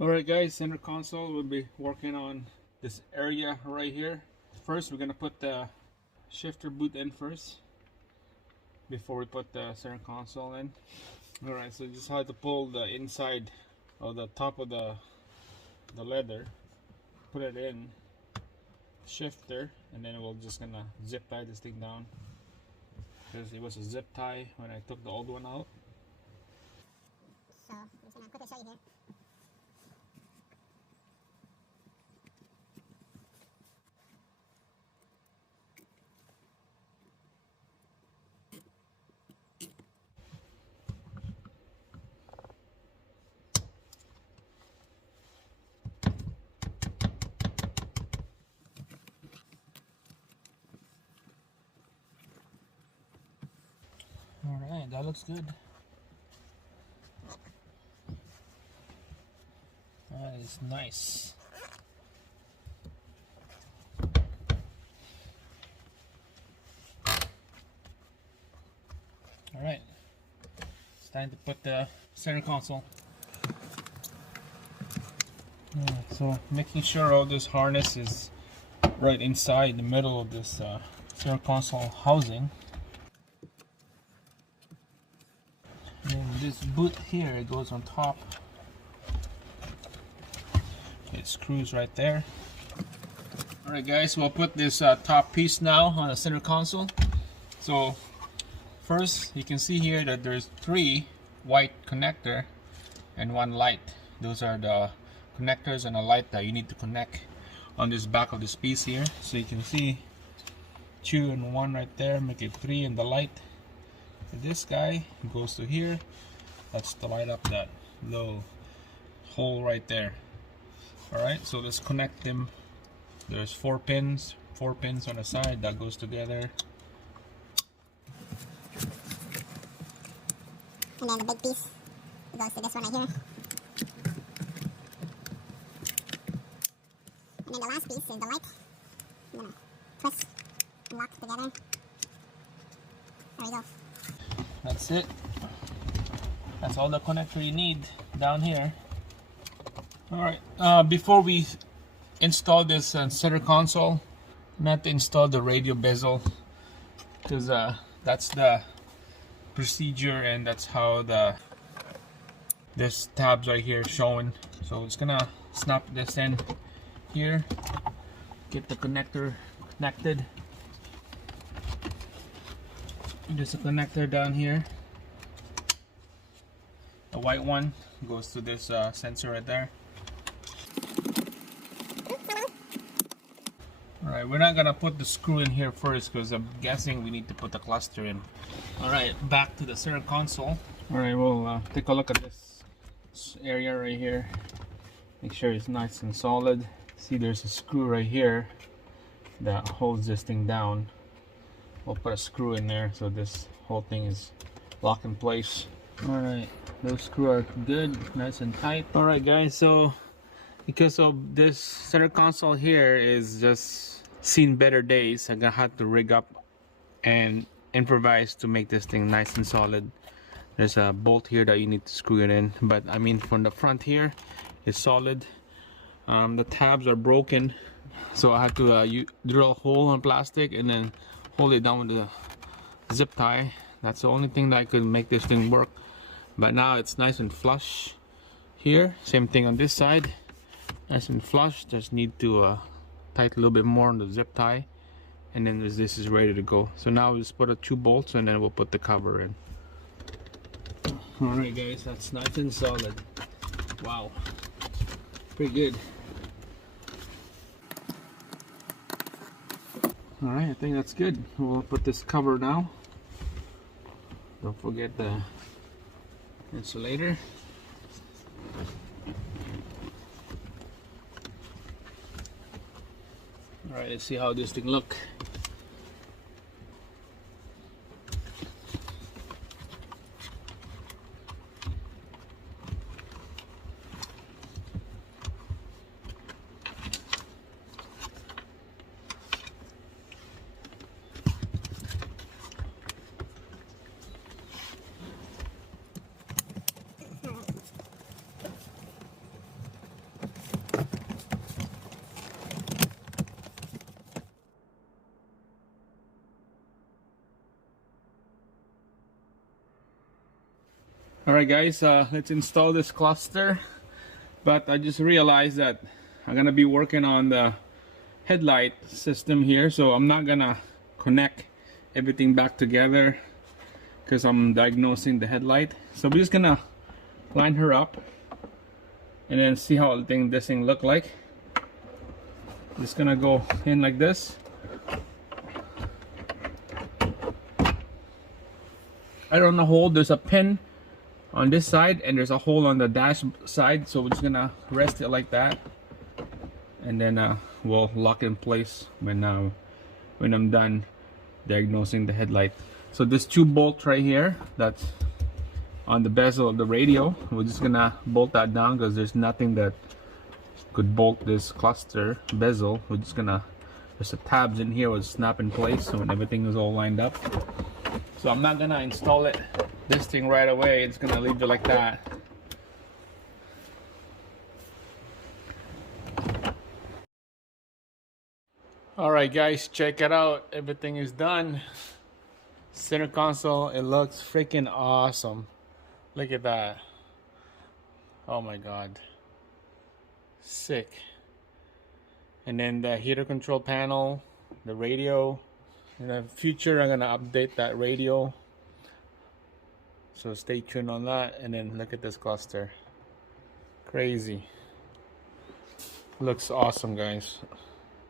Alright guys, center console will be working on this area right here. First we're gonna put the shifter boot in first before we put the center console in. Alright, so just how to pull the inside or the top of the leather, put it in shifter, and then we're just gonna zip tie this thing down because it was a zip tie when I took the old one out. So I'm just gonna quickly show you here. Alright, that looks good. That is nice. Alright, it's time to put the center console. Alright, so making sure all this harness is right inside the middle of this center console housing. And this boot here, it goes on top. It screws right there. Alright guys, we'll put this top piece now on the center console. So first, you can see here that there's 3 white connector and 1 light. Those are the connectors and a light that you need to connect on this back of this piece here. So you can see 2 and 1 right there, make it 3, and the light. This guy goes to here. That's to light up that little hole right there. Alright, so let's connect them. There's 4 pins on the side that goes together. And then the big piece goes to this one right here. And then the last piece is the light. I'm gonna twist and lock together. There we go. That's it. That's all the connector you need down here. Alright, before we install this center console, not to install the radio bezel, because that's the procedure and that's how this tabs right here showing. So it's gonna snap this in here, get the connector connected. There's a connector down here. The white one goes to this sensor right there. Alright, we're not gonna put the screw in here first because I'm guessing we need to put the cluster in. Alright, back to the center console. Alright, we'll take a look at this area right here. Make sure it's nice and solid. See, there's a screw right here that holds this thing down. We'll put a screw in there so this whole thing is locked in place. Alright, those screws are good, nice and tight. Alright guys, so because of this center console here is just seen better days, I'm gonna have to rig up and improvise to make this thing nice and solid. There's a bolt here that you need to screw it in, but I mean from the front here it's solid. The tabs are broken, so I had to drill a hole on plastic and then hold it down with the zip tie. That's the only thing that I could make this thing work, but now it's nice and flush here. Same thing on this side, nice and flush. Just need to tighten a little bit more on the zip tie, and then this is ready to go. So now we'll just put 2 bolts and then we'll put the cover in. Alright guys, that's nice and solid. Wow, pretty good. Alright, I think that's good. We'll put this cover now. Don't forget the insulator. Alright, let's see how this thing looks. Alright guys, let's install this cluster. But I just realized that I'm gonna be working on the headlight system here, so I'm not gonna connect everything back together because I'm diagnosing the headlight. So we're just gonna line her up and then see how this thing look like. Just gonna go in like this. Right on the hole, there's a pin on this side and there's a hole on the dash side, so we're just gonna rest it like that, and then we'll lock it in place when I'm done diagnosing the headlight. So this 2 bolt right here that's on the bezel of the radio, we're just gonna bolt that down because there's nothing that could bolt this cluster bezel. We're just gonna, there's the tabs in here will snap in place so when everything is all lined up. So I'm not gonna install this thing right away. It's gonna leave it like that. Alright guys, check it out. Everything is done. Center console, it looks freaking awesome. Look at that. Oh my god. Sick. And then the heater control panel, the radio. In the future I'm gonna update that radio, so stay tuned on that. And then look at this cluster. Crazy. Looks awesome guys.